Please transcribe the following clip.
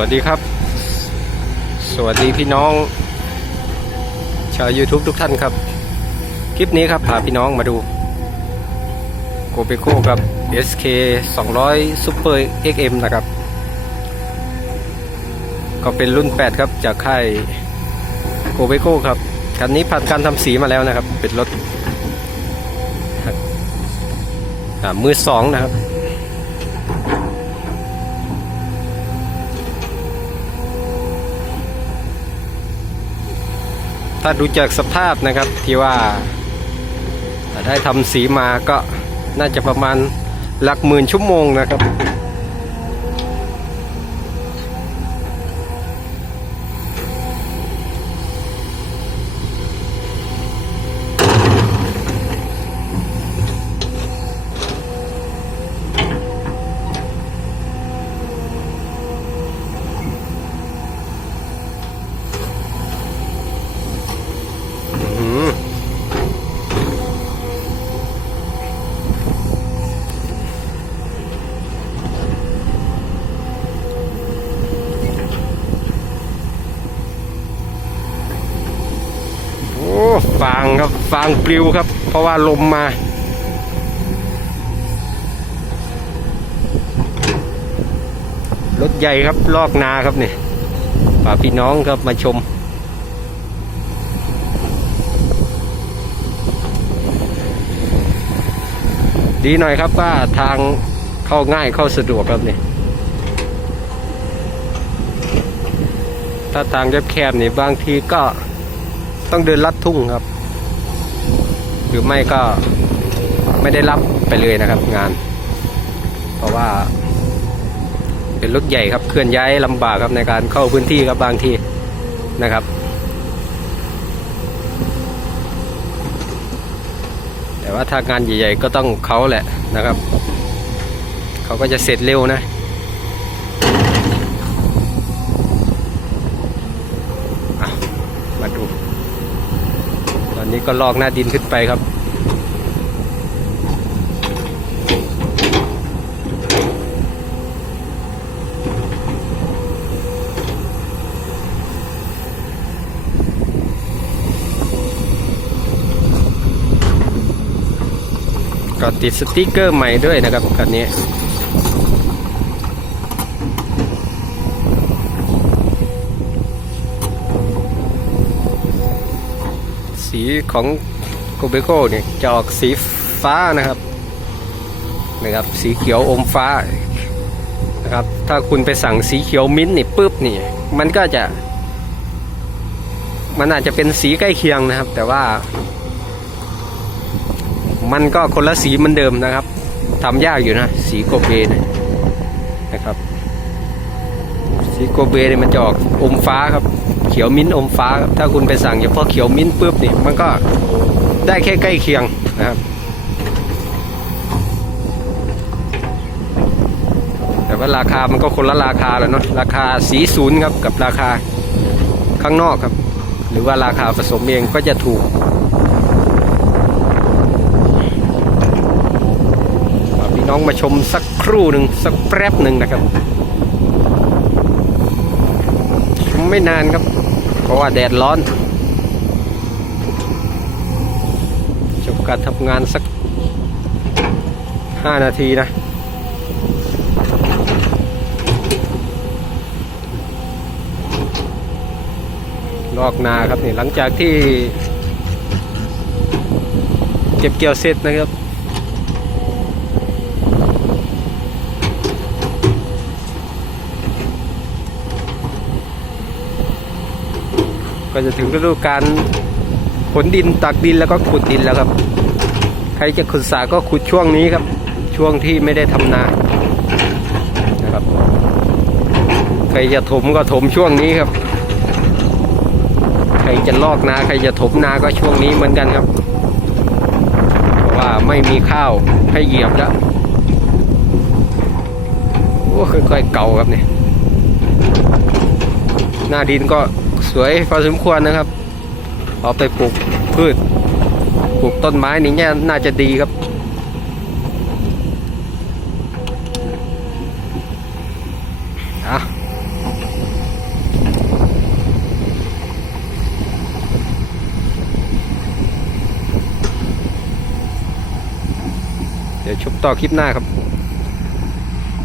วัสดีครับ สวัสดีพี่น้อง ชาว YouTube ทุกท่านครับ คลิปนี้ครับพาพี่น้องมาดูโกเบโ o กับ SK 200 Super XM นะครับ ก็เป็นรุ่น 8 ครับจากค่ายโกเบโ o ครับ คันนี้ผ่านการทำสีมาแล้วนะครับ เป็นรถมือสองนะครับ ถ้าดูจากสภาพนะครับที่ว่าได้ทำสีมาก็น่าจะประมาณหลักหมื่นชั่วโมงนะครับ ฟางปลิวครับ เพราะว่าลมมา รถใหญ่ครับลอกนาครับเนี่ยฝากพี่น้องครับมาชม ดีหน่อยครับว่าทางเข้าง่ายเข้าสะดวกครับเนี่ยถ้าทางแคบๆนี่บางทีก็ต้องเดินลัดทุ่งครับ หรือไม่ก็ไม่ได้รับไปเลยนะครับงาน เพราะว่า เป็นรถใหญ่ครับเคลื่อนย้ายลำบากครับในการเข้าพื้นที่ครับบางทีนะครับแต่ว่าถ้างานใหญ่ ๆ ก็ต้องเขาแหละนะครับ เขาก็จะเสร็จเร็วนะอะมาดู ตอ นนี้ก็ลอกหน้าดินขึ้นไปครับ ก็ติดสติกเกอร์ใหม่ด้วยนะครับคันนี้ สีของโกเบโก้เนี่ยจะออกสีฟ้านะครับนะครับ สีเขียวอมฟ้านะครับ ถ้าคุณไปสั่งสีเขียวมิ้นท์นี่ปุ๊บนี่ มันก็จะ มันอาจจะเป็นสีใกล้เคียงนะครับ แต่ว่า มันก็คนละสีเหมือนเดิมนะครับทำยากอยู่นะ สีโกเบนนะครับ สีโกเบเนี่ยมันจะออกอมฟ้าครับ ขียวมิ้นท์อมฟ้า ถ้าคุณไปสั่งเฉพาะเขียวมิ้นท์ปุ๊บนี่มันก็ได้แค่ใกล้เคียงนะครับ แต่ว่าราคามันก็คนละราคาแหล้วเนาะราคาสีศูนย์ครับกับราคาข้างนอกครับ หรือว่าราคาผสมเองก็จะถูกพี่น้องมาชมสักครู่หนึ่งสักแป๊บหนึ่งนะครับ ไม่นานครับ เพราะว่าแดดร้อน จบการทำงานสักห้านาทีนะ ลอกนาครับนี่หลังจากที่ เก็บเกี่ยวเสร็จนะครับ ก็จะถึงฤดูการขนดินตักดินแล้วก็ขุดดินแล้วครับ ใครจะขุดสาก็ขุดช่วงนี้ครับ ช่วงที่ไม่ได้ทำนานะครับ ใครจะถมก็ถมช่วงนี้ครับ ใครจะลอกนาใครจะถมนาก็ช่วงนี้เหมือนกันครับเพราะว่าไม่มีข้าวให้เหยียบแล้วโอ้ค่อยๆเก่าครับเนี่ยหน้าดินก็ สวยพอสมควรนะครับ เอาไปปลูกพืช ปลูกต้นไม้นี่น่าจะดีครับอะเดี๋ยวชุบต่อคลิปหน้าครับ